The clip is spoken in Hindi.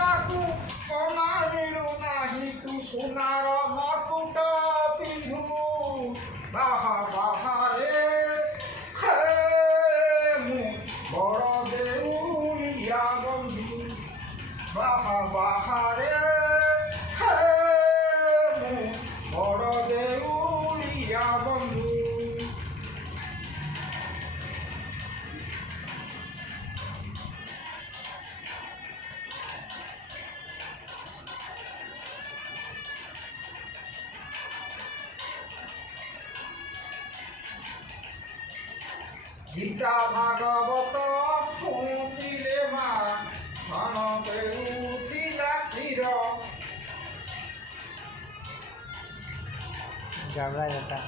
सोनाकू सोना मिलू नाही तू सोनार मकुट पिंधु बाहा बाहा रे मु बड़ देउलिया बंधु बाहा बाहा रे मु बड़ देउलिया बंधु गीता भागवत शुणुले माँ मन पेरुला क्षीर घबरा जाता